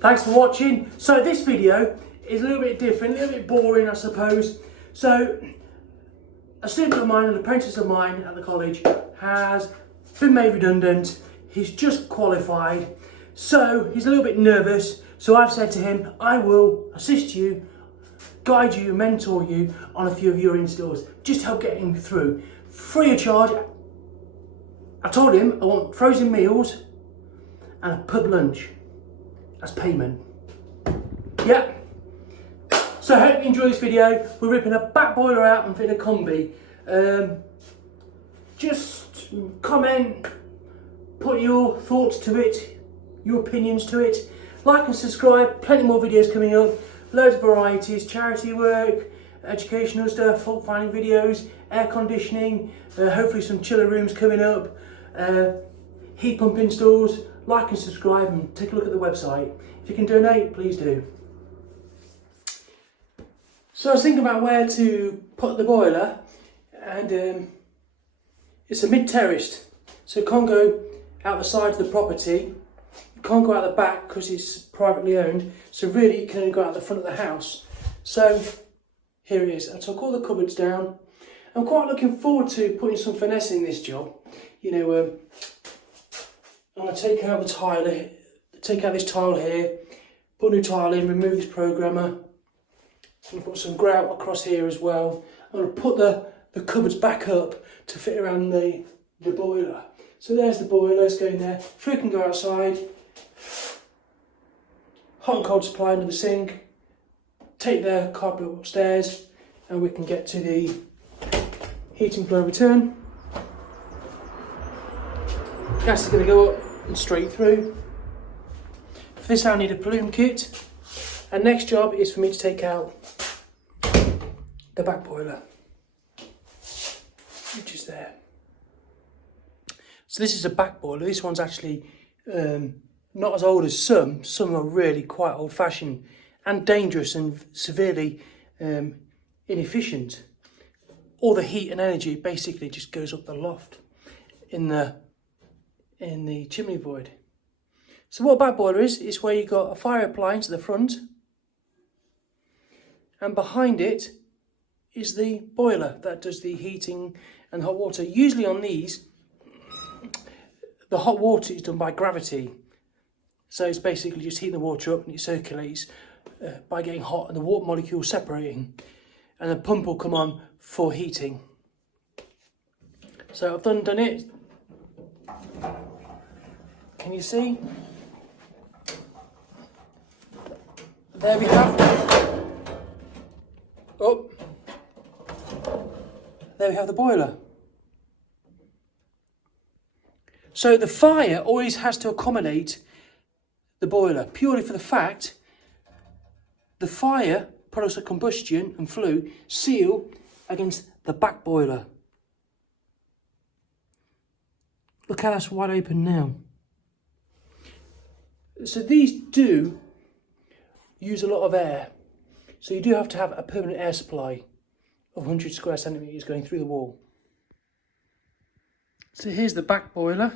Thanks for watching. So this video is a little bit different, a little bit boring I suppose. So a student of mine, an apprentice of mine at the college has been made redundant. He's just qualified, so he's a little bit nervous. So I've said to him, I will assist you, guide you, mentor you on a few of your installs. Just help get him through. Free of charge. I told him I want frozen meals and a pub lunch as payment. Yeah. So I hope you enjoy this video. We're ripping a back boiler out and fitting a combi. Just comment, put your thoughts to it, your opinions to it. Like and subscribe, plenty more videos coming up. Loads of varieties, charity work, educational stuff, fault finding videos, air conditioning, hopefully some chiller rooms coming up, heat pump installs. Like and subscribe and take a look at the website. If you can donate, please do. So I was thinking about where to put the boiler, and it's a mid-terraced, so it can't go out the side of the property, it can't go out the back because it's privately owned, so really it can only go out the front of the house. So here it is. I took all the cupboards down. I'm quite looking forward to putting some finesse in this job. You know, I'm going to take out the tile, take out this tile here, put a new tile in, remove this programmer. I'm going to put some grout across here as well. I'm going to put the cupboards back up to fit around the boiler. So there's the boiler, it's going there. Flue can go outside. Hot and cold supply under the sink. Take the carpet upstairs and we can get to the heating flow return. Gas is going to go up and straight through. For this I need a plume kit, and next job is for me to take out the back boiler, which is there. So this is a back boiler. This one's actually not as old as some are really quite old fashioned and dangerous and severely inefficient. All the heat and energy basically just goes up the loft in the chimney void. So what a back boiler is where you've got a fire appliance at the front, and behind it is the boiler that does the heating and hot water. Usually on these, the hot water is done by gravity. So it's basically just heating the water up and it circulates by getting hot and the water molecules separating, and the pump will come on for heating. So I've done it. Can you see? There we have. Oh, there we have the boiler. So the fire always has to accommodate the boiler, purely for the fact the fire, products of combustion and flue, seal against the back boiler. Look how that's wide open now. So these do use a lot of air. So you do have to have a permanent air supply of 100 square centimetres going through the wall. So here's the back boiler.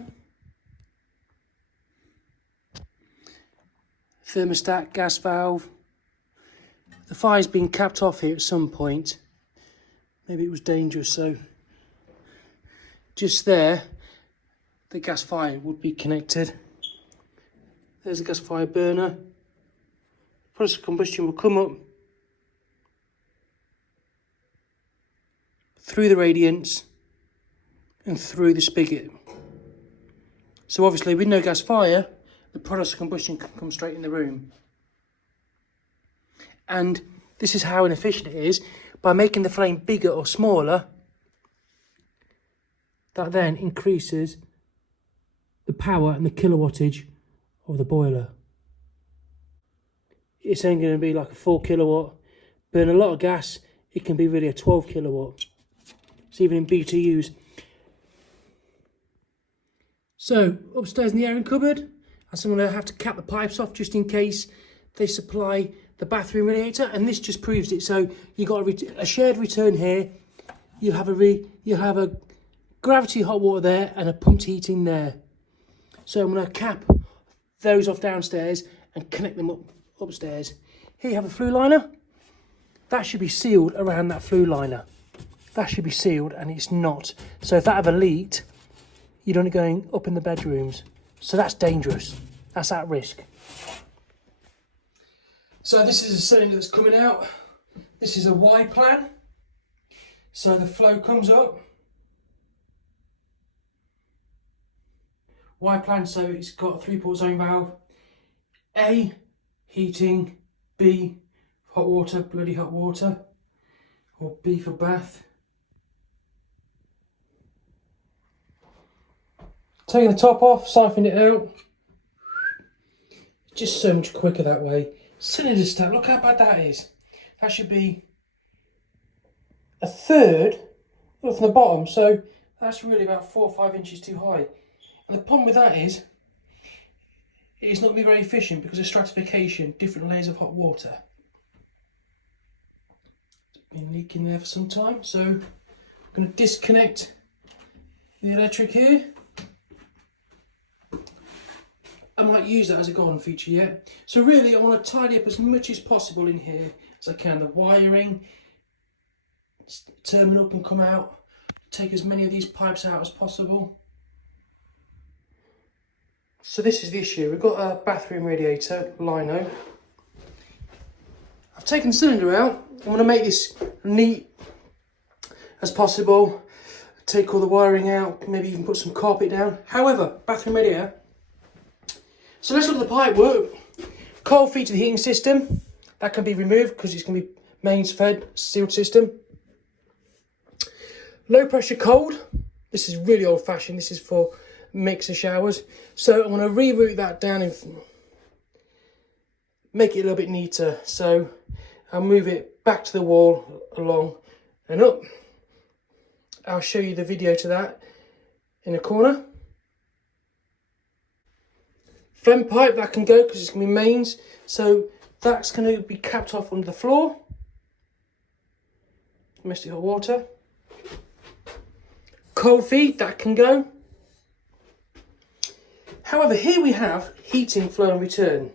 Thermostat, gas valve. The fire's been capped off here at some point. Maybe it was dangerous, so just there the gas fire would be connected. There's a gas fire burner. Process of combustion will come up through the radiance and through the spigot. So obviously with no gas fire, the products of combustion can come straight in the room. And this is how inefficient it is. By making the flame bigger or smaller, that then increases the power and the kilowattage of the boiler. It's only going to be like a 4 kilowatt, burn a lot of gas. It can be really a 12 kilowatt. It's even in BTUs. So upstairs in the airing cupboard, I'm going to have to cap the pipes off just in case they supply the bathroom radiator, and this just proves it. So you've got a shared return here. You'll have a gravity hot water there and a pumped heating there. So I'm going to cap those off downstairs and connect them upstairs. Here you have a flue liner. That should be sealed around that flue liner. That should be sealed, and it's not. So if that ever leaked, you're only going up in the bedrooms. So that's dangerous. That's at risk. So this is a cylinder that's coming out. This is a Y plan. So the flow comes up. Y plan, so it's got a 3-port zone valve. A, heating. B, hot water, bloody hot water. Or B for bath. Taking the top off, siphoning it out. Just so much quicker that way. Cylinder stack, look how bad that is. That should be a third from the bottom, so that's really about 4 or 5 inches too high. And the problem with that is, it's not going to be very efficient because of stratification, different layers of hot water. It's been leaking there for some time, so I'm going to disconnect the electric here. I might use that as a garden feature yet. So really I want to tidy up as much as possible in here as I can. The wiring, turn up and come out, take as many of these pipes out as possible. So this is the issue. We've got a bathroom radiator, lino. I've taken the cylinder out. I want to make this neat as possible. Take all the wiring out, maybe even put some carpet down. However, bathroom radiator. So let's look at the pipe work. Cold feed to the heating system. That can be removed because it's going to be mains fed, sealed system. Low pressure cold. This is really old fashioned. This is for mixer showers. So I'm going to reroute that down and make it a little bit neater. So I'll move it back to the wall, along and up. I'll show you the video to that in a corner. Flem pipe, that can go because it's going to be mains. So that's going to be capped off under the floor. Domestic hot water. Cold feed, that can go. However, here we have heating, flow and return.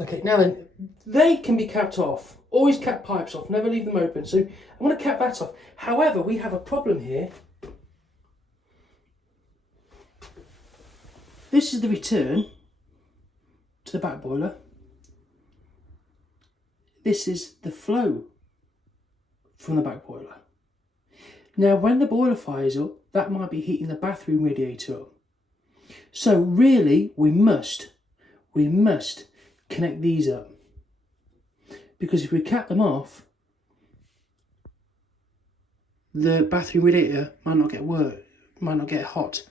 Okay, now then, they can be capped off. Always cap pipes off, never leave them open. So I'm going to cap that off. However, we have a problem here. This is the return to the back boiler. This is the flow from the back boiler. Now, when the boiler fires up, that might be heating the bathroom radiator up. So really, we must connect these up. Because if we cap them off, the bathroom radiator might not get hot.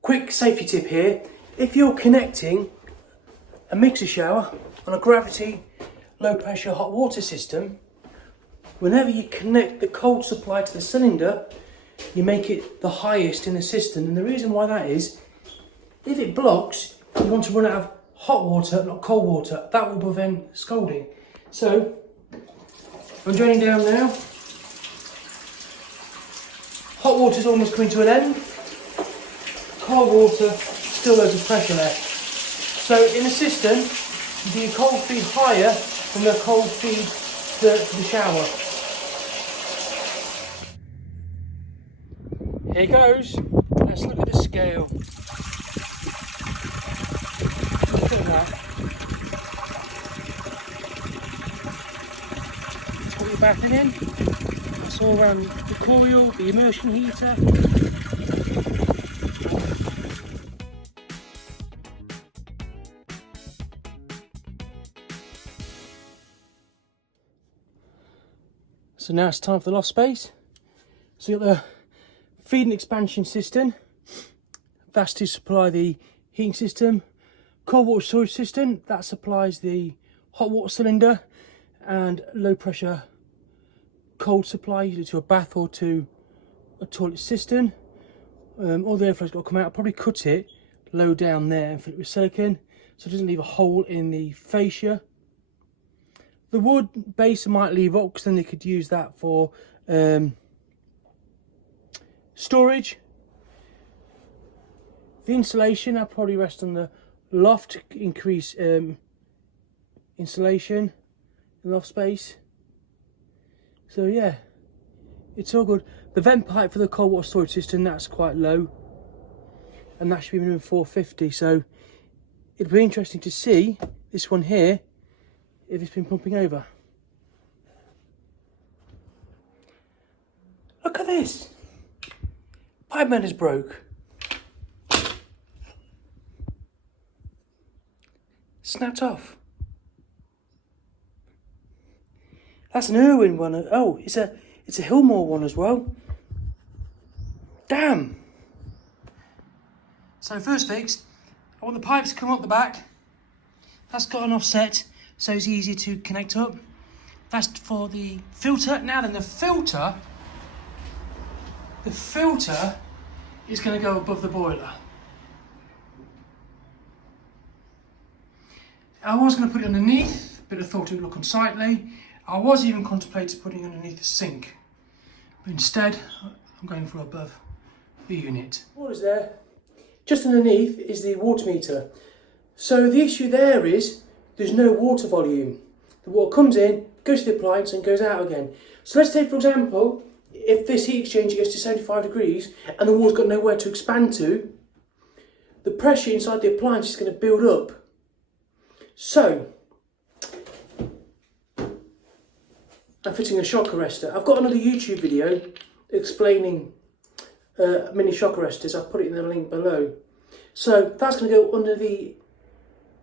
Quick safety tip here. If you're connecting a mixer shower on a gravity low pressure hot water system, whenever you connect the cold supply to the cylinder, you make it the highest in the system. And the reason why that is, if it blocks, you want to run out of hot water, not cold water. That will prevent scalding. So I'm draining down now. Hot water's almost coming to an end. Cold water, still loads of pressure left. So in the system, you do your cold feed higher than the cold feed to the shower. Here goes. Let's look at the scale. Look at that. That's what you're bathing in. That's all around the coil, the immersion heater. So now it's time for the loft space. So you've got the feed and expansion system. That's to supply the heating system. Cold water storage system, that supplies the hot water cylinder. And low pressure cold supply, either to a bath or to a toilet cistern. All the airflow's got to come out. I'll probably cut it low down there and fill it with silicone so it doesn't leave a hole in the fascia. The wood base I might leave up because then they could use that for storage. The insulation, I'll probably rest on the loft, increase insulation, loft space. So yeah, it's all good. The vent pipe for the cold water storage system, that's quite low, and that should be minimum 450. So it'd be interesting to see this one here if it's been pumping over. Look at this. Pipe bend is broke. Snapped off. That's an Irwin one. Oh, it's a Hillmore one as well. Damn. So first fix, I want the pipes to come up the back. That's got an offset, so it's easier to connect up. That's for the filter. Now then, the filter is going to go above the boiler. I was going to put it underneath, but I thought it would look unsightly. I was even contemplating putting it underneath the sink, but instead I'm going for above the unit. What is there? Just underneath is the water meter. So the issue there is there's no water volume. The water comes in, goes to the appliance and goes out again. So let's take, for example, if this heat exchanger gets to 75 degrees and the water's got nowhere to expand to, the pressure inside the appliance is going to build up. So I'm fitting a shock arrestor. I've got another YouTube video explaining mini shock arresters. I'll put it in the link below. So that's going to go under the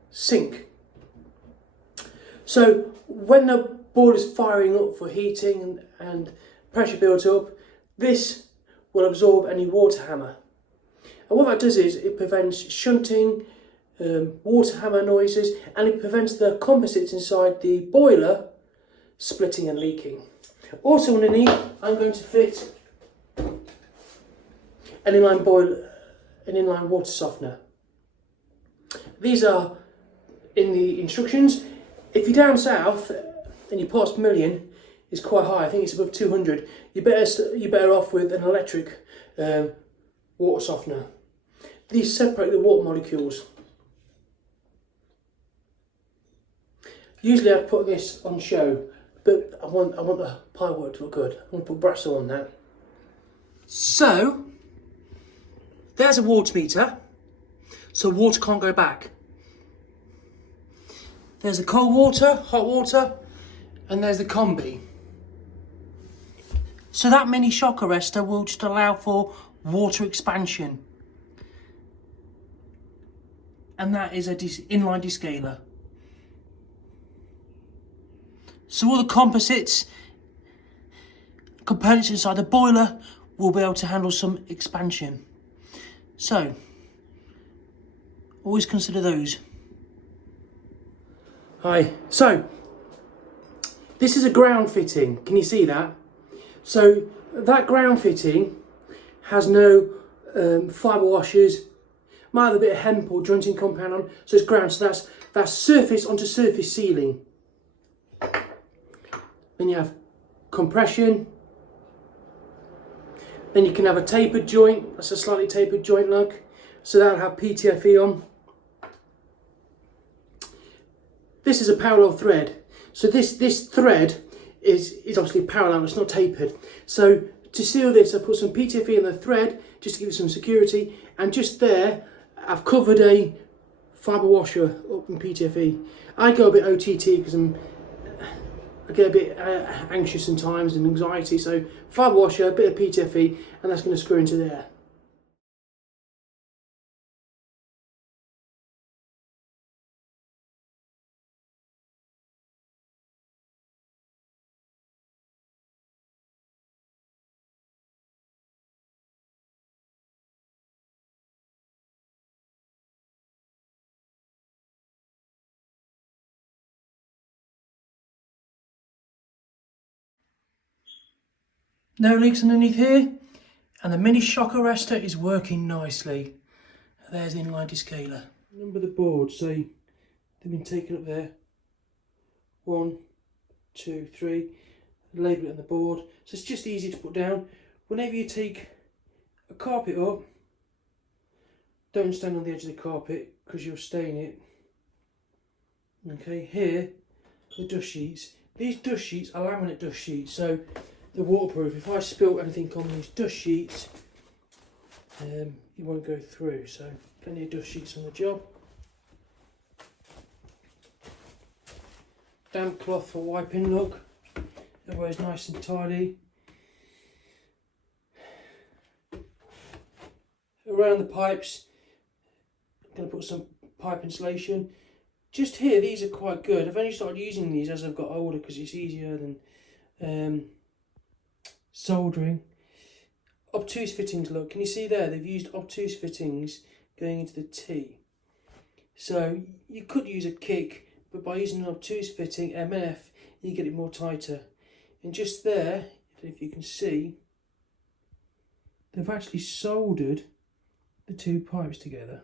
sink. So when the boiler's firing up for heating and pressure builds up, this will absorb any water hammer. And what that does is it prevents shunting, water hammer noises, and it prevents the composites inside the boiler splitting and leaking. Also underneath, I'm going to fit an inline water softener. These are in the instructions. If you're down south and your parts per million is quite high, I think it's above 200, you're better off with an electric water softener. These separate the water molecules. Usually I'd put this on show, but I want the pipework to look good. I want to put brass on that. So there's a water meter, so water can't go back. There's the cold water, hot water, and there's the combi. So that mini shock arrestor will just allow for water expansion. And that is an inline descaler. So all the composites, components inside the boiler will be able to handle some expansion. So, always consider those. Hi, so this is a ground fitting, can you see that? So that ground fitting has no fibre washers, might have a bit of hemp or jointing compound on, so it's ground, so that's surface onto surface sealing. Then you have compression. Then you can have a tapered joint, that's a slightly tapered joint look. So that'll have PTFE on. This is a parallel thread. So this thread is obviously parallel, it's not tapered. So to seal this, I put some PTFE in the thread, just to give it some security. And just there, I've covered a fibre washer up in PTFE. I go a bit OTT because I get a bit anxious sometimes and anxiety, so fibre washer, a bit of PTFE, and that's going to screw into there. No leaks underneath here, and the mini shock arrestor is working nicely. There's the inline descaler. Number the boards, so they've been taken up there. 1, 2, 3. Label it on the board, so it's just easy to put down. Whenever you take a carpet up, Don't stand on the edge of the carpet because you'll stain it. Okay, here, the dust sheets. These dust sheets are laminate dust sheets, so they're waterproof. If I spill anything on these dust sheets, it won't go through. So plenty of dust sheets on the job. Damp cloth for wiping, look. Everywhere's nice and tidy. Around the pipes, I'm going to put some pipe insulation. Just here, these are quite good. I've only started using these as I've got older because it's easier than soldering. Obtuse fittings, look, can you see there? They've used obtuse fittings going into the T. So you could use a kick, but by using an obtuse fitting, MF, you get it more tighter. And just there, if you can see, they've actually soldered the two pipes together.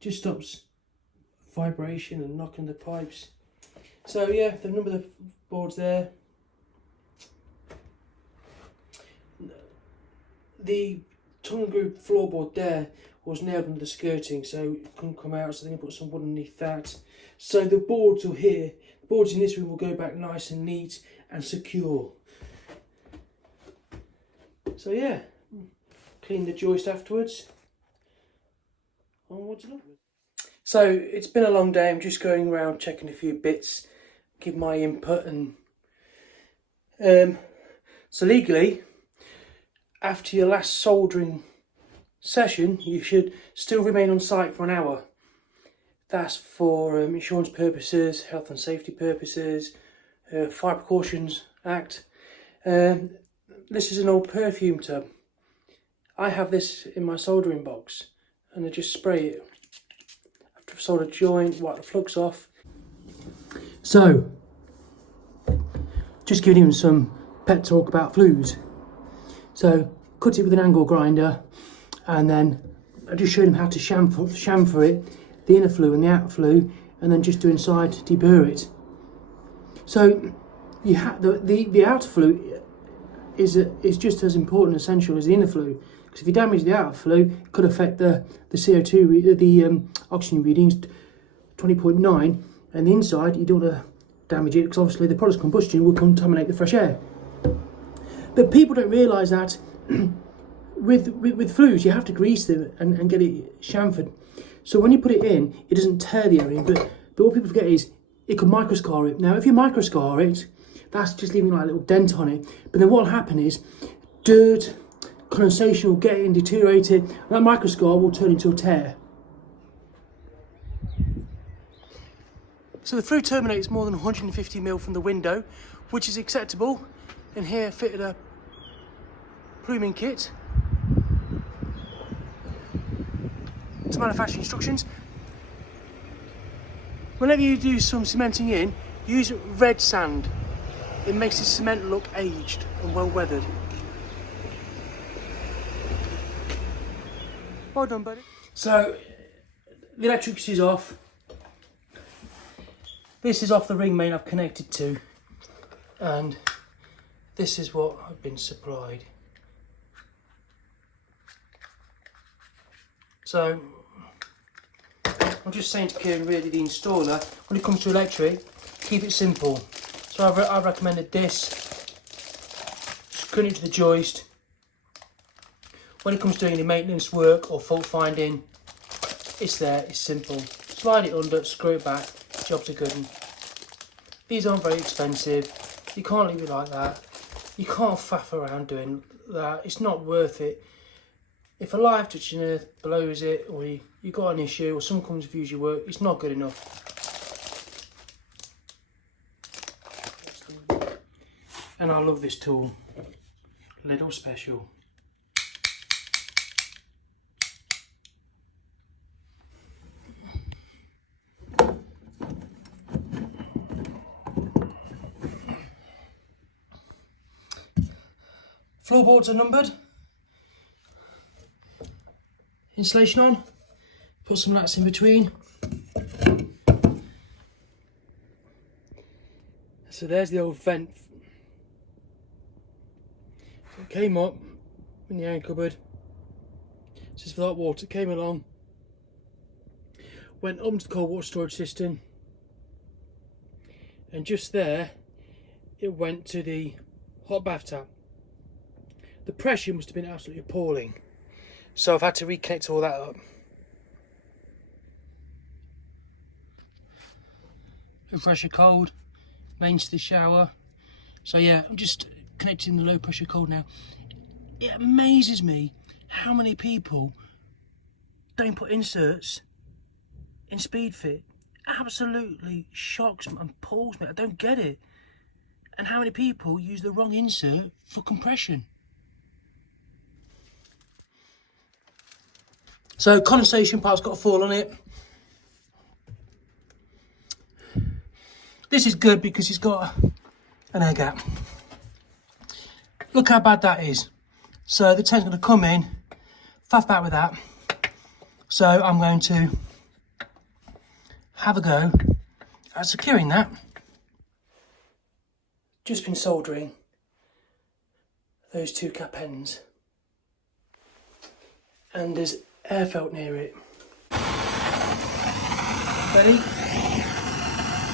Just stops vibration and knocking the pipes. So yeah, the number of the boards there. The tongue and groove floorboard there was nailed under the skirting, so it couldn't come out, so they're going to put some wood underneath that. So the boards are here. The boards in this room will go back nice and neat and secure. So yeah, clean the joist afterwards. Onwards and upwards. So it's been a long day. I'm just going around checking a few bits, give my input, and so legally, after your last soldering session, you should still remain on site for an hour. That's for insurance purposes, health and safety purposes, Fire Precautions Act. This is an old perfume tub. I have this in my soldering box, and I just spray it after I've soldered a joint, wipe the flux off. So, just giving him some pet talk about flues. So, cut it with an angle grinder, and then I just showed him how to chamfer it, the inner flue and the outer flue, and then just do inside to deburr it. So, you have the outer flue is just as important and essential as the inner flue, because if you damage the outer flue, it could affect the CO2, the oxygen readings, 20.9, and the inside you don't want to damage it because obviously the product's combustion will contaminate the fresh air. But people don't realise that with flues you have to grease them and get it chamfered. So when you put it in, it doesn't tear the area, but what people forget is it could microscar it. Now if you microscar it, that's just leaving like a little dent on it. But then what will happen is dirt, condensation will get in, deteriorate it, and that microscar will turn into a tear. So the flue terminates more than 150mm from the window, which is acceptable. And here fitted a pluming kit. To manufacturing instructions. Whenever you do some cementing in, use red sand. It makes the cement look aged and well weathered. Well done, buddy. So the electricity is off. This is off the ring main I've connected to, and this is what I've been supplied. So I'm just saying to Kieran, really, the installer, when it comes to electric, keep it simple. So I've recommended this, screwing it to the joist. When it comes to doing any maintenance work or fault finding, it's there, it's simple. Slide it under, screw it back, jobs are good. And these aren't very expensive, you can't leave it like that. You can't faff around doing that, it's not worth it. If a live touching earth blows it, or you got an issue, or someone comes to view your work, it's not good enough. And I love this tool, little special. Floorboards are numbered. Insulation on. Put some nuts in between. So there's the old vent. So it came up, in the iron cupboard. Just for that water, came along, went up to the cold water storage system, and just there it went to the hot bath tap. The pressure must have been absolutely appalling, so I've had to reconnect all that up. Low pressure cold, mains to the shower. So yeah, I'm just connecting the low pressure cold now. It amazes me how many people don't put inserts in speed fit. Absolutely shocks me and appalls me. I don't get it. And how many people use the wrong insert for compression. So condensation pipe's got a fall on it. This is good because it's got an air gap. Look how bad that is. So the tank's going to come in, faff back with that. So I'm going to have a go at securing that. Just been soldering those two cap ends, and there's air felt near it. Ready?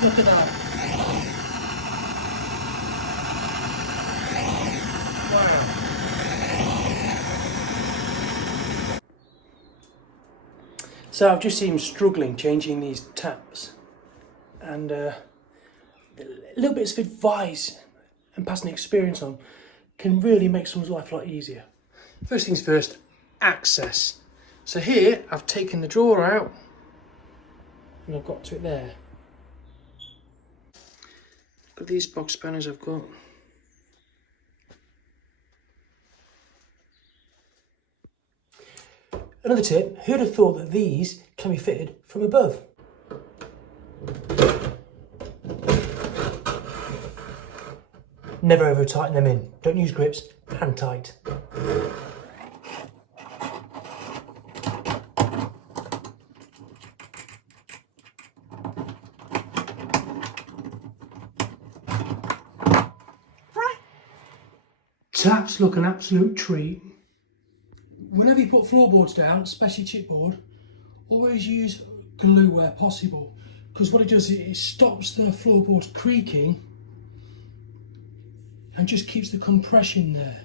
Look at that. Wow. So I've just seen him struggling changing these taps, and little bits of advice and passing experience on can really make someone's life a lot easier. First things first, access. So here I've taken the drawer out and I've got to it there. Got these box spanners I've got. Another tip, who'd have thought that these can be fitted from above? Never over tighten them in. Don't use grips, hand tight. Taps look an absolute treat. Whenever you put floorboards down, especially chipboard, always use glue where possible, because what it does is it stops the floorboards creaking and just keeps the compression there.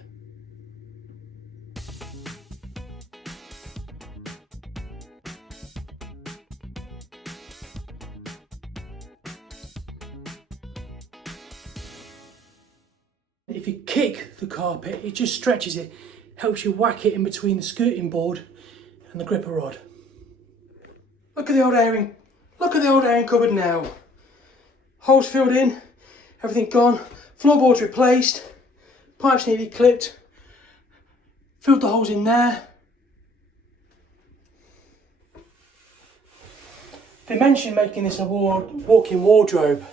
If you kick the carpet, it just stretches it, helps you whack it in between the skirting board and the gripper rod. Look at the old airing cupboard now. Holes filled in, everything gone, floorboards replaced, pipes nearly clipped, filled the holes in there. They mentioned making this a walk-in wardrobe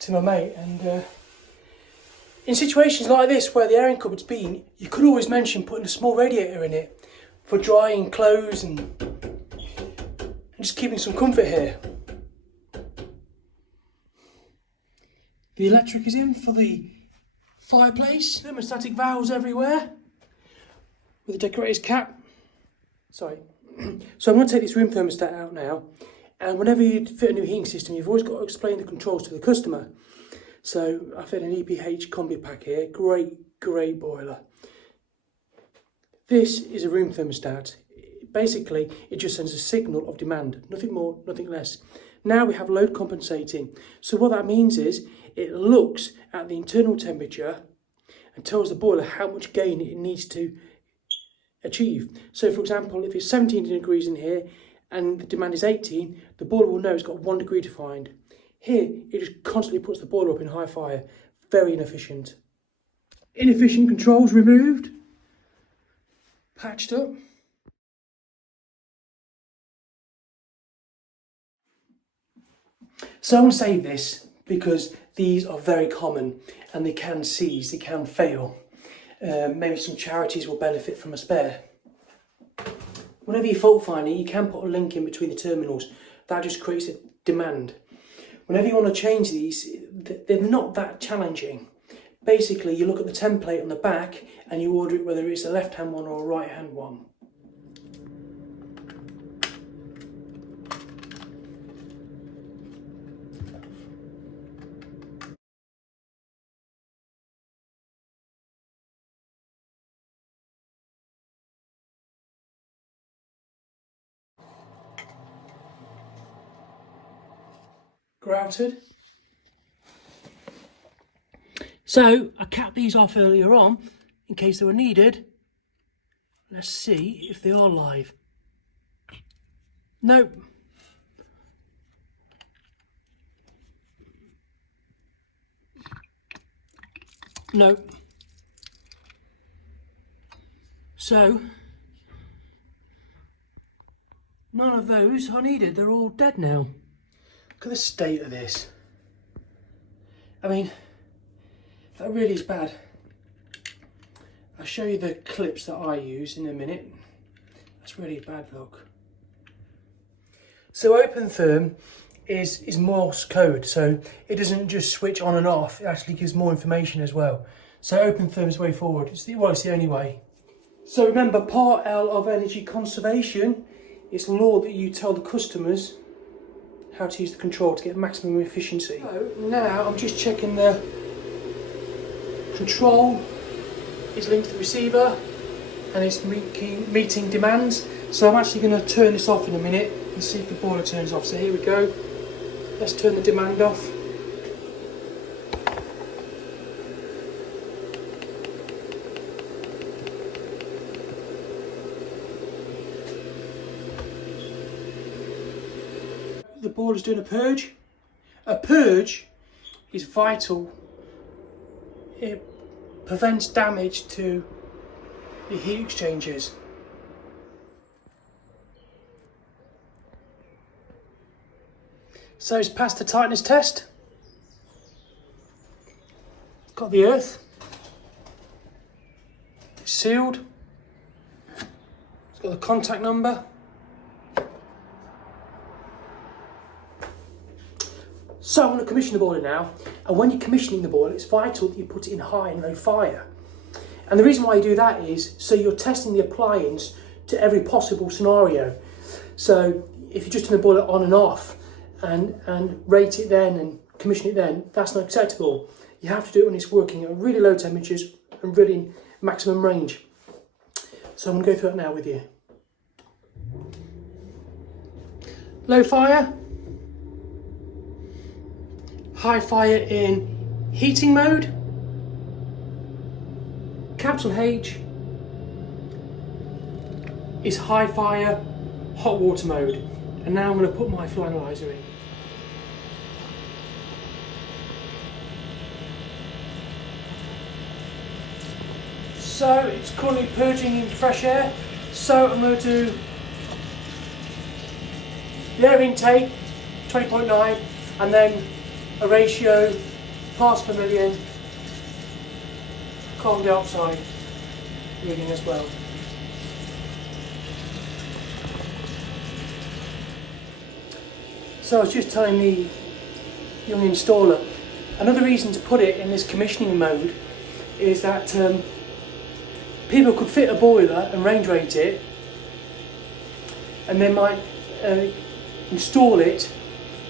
to my mate, and in situations like this where the airing cupboard's been, you could always mention putting a small radiator in it for drying clothes and just keeping some comfort here. The electric is in for the fireplace, thermostatic valves everywhere with a decorator's cap. Sorry. So I'm going to take this room thermostat out now, and whenever you fit a new heating system, you've always got to explain the controls to the customer. So I fit an EPH combi pack here, great boiler. This is a room thermostat. Basically, it just sends a signal of demand, nothing more, nothing less. Now we have load compensating. So what that means is it looks at the internal temperature and tells the boiler how much gain it needs to achieve. So for example, if it's 17 degrees in here and the demand is 18, the boiler will know it's got 1 degree to find. Here, it just constantly puts the boiler up in high fire. Very inefficient. Inefficient controls removed. Patched up. So I want to save this because these are very common and they can seize, they can fail. Maybe some charities will benefit from a spare. Whenever you fault find it, you can put a link in between the terminals. That just creates a demand. Whenever you want to change these, they're not that challenging. Basically, you look at the template on the back and you order it whether it's a left-hand one or a right-hand one. Grouted. So I capped these off earlier on in case they were needed. Let's see if they are live. Nope. Nope. So none of those are needed. They're all dead now. Look at the state of this. I mean, that really is bad. I'll show you the clips that I use in a minute. That's really bad, look. So OpenTherm is Morse code, so it doesn't just switch on and off, it actually gives more information as well. So OpenTherm is the way forward. It's the only way. So remember, part L of energy conservation is law that you tell the customers how to use the control to get maximum efficiency. So now I'm just checking the control is linked to the receiver and it's meeting demands. So I'm actually going to turn this off in a minute and see if the boiler turns off. So here we go. Let's turn the demand off. The boiler's doing a purge. A purge is vital. It prevents damage to the heat exchangers. So it's passed the tightness test. Got the earth. It's sealed. It's got the contact number. So I'm going to commission the boiler now, and when you're commissioning the boiler, it's vital that you put it in high and low fire. And the reason why you do that is so you're testing the appliance to every possible scenario. So if you just turn the boiler on and off and rate it then and commission it then, that's not acceptable. You have to do it when it's working at really low temperatures and really maximum range. So I'm going to go through that now with you. Low fire. High fire in heating mode, capital H is high fire hot water mode. And now I'm going to put my flow analyzer in. So it's currently purging in fresh air, so I'm going to do the air intake 20.9 and then a ratio parts per million carbon dioxide reading as well. So I was just telling the young installer, another reason to put it in this commissioning mode is that people could fit a boiler and range rate it, and they might install it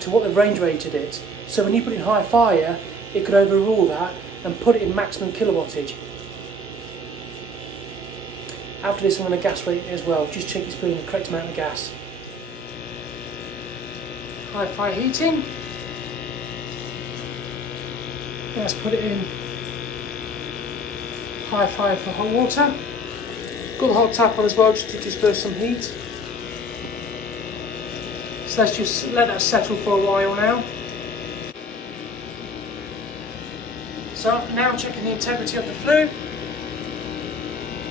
to what they've range rated it. So when you put it in high fire, it could overrule that and put it in maximum kilowattage. After this, I'm going to gas rate it as well. Just check it's putting the correct amount of gas. High fire heating. Let's put it in high fire for hot water. Got the hot tap on as well just to disperse some heat. So let's just let that settle for a while now. So now I'm checking the integrity of the flue,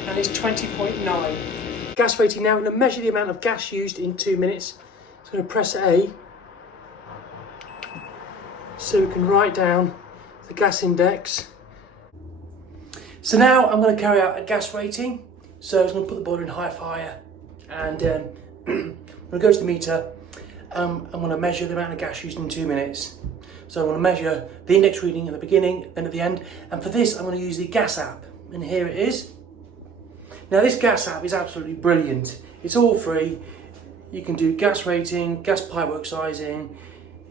and it's 20.9. Gas rating now. I'm going to measure the amount of gas used in 2 minutes. So I'm going to press A so we can write down the gas index. So now I'm going to carry out a gas rating. So I'm going to put the boiler in high fire, and I'm going to go to the meter. I'm going to measure the amount of gas used in 2 minutes. So I want to measure the index reading at the beginning and at the end. And for this, I'm going to use the gas app. And here it is. Now this gas app is absolutely brilliant. It's all free. You can do gas rating, gas pipework sizing.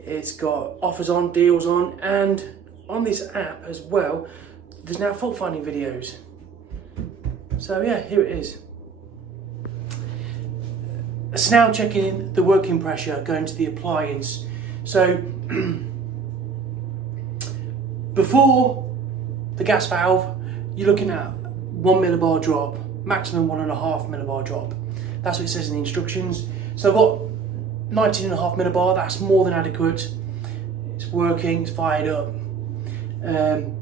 It's got offers on, deals on, and on this app as well, there's now fault finding videos. So yeah, here it is. So now checking the working pressure going to the appliance. So before the gas valve, you're looking at 1 millibar drop, maximum 1.5 millibar drop. That's what it says in the instructions. So I've got 19.5 millibar, that's more than adequate. It's working, it's fired up.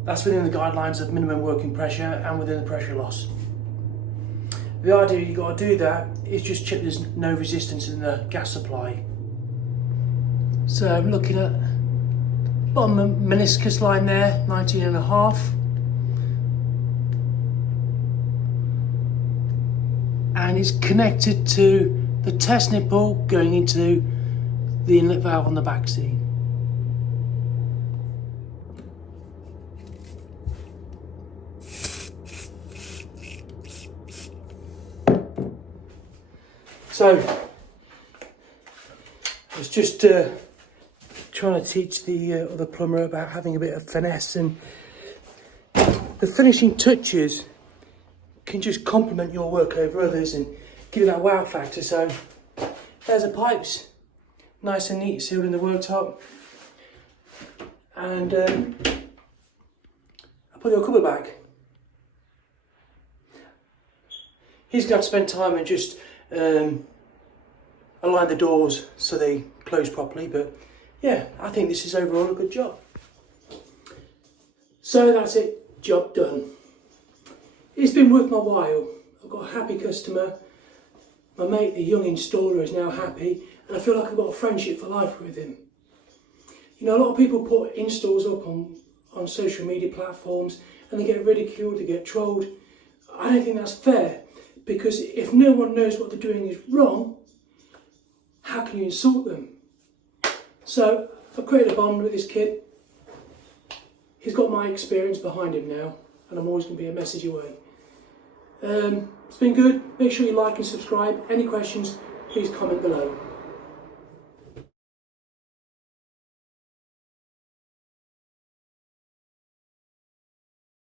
That's within the guidelines of minimum working pressure and within the pressure loss. The idea you've got to do that is just check there's no resistance in the gas supply. So I'm looking at bottom meniscus line there, 19.5. And it's connected to the test nipple going into the inlet valve on the back seat. So I was just trying to teach the other plumber about having a bit of finesse, and the finishing touches can just complement your work over others and give you that wow factor. So there's the pipes, nice and neat, sealed in the worktop, and I'll put your cupboard back. He's going to have to spend time and just align the doors so they close properly, but yeah, I think this is overall a good job. So that's it, job done. It's been worth my while. I've got a happy customer. My mate, the young installer, is now happy, and I feel like I've got a friendship for life with him. You know, a lot of people put installs up on social media platforms and they get ridiculed, they get trolled. I don't think that's fair, because if no one knows what they're doing is wrong, how can you insult them? So I've created a bond with this kid. He's got my experience behind him now, and I'm always going to be a message away. It's been good. Make sure you like and subscribe. Any questions, please comment below.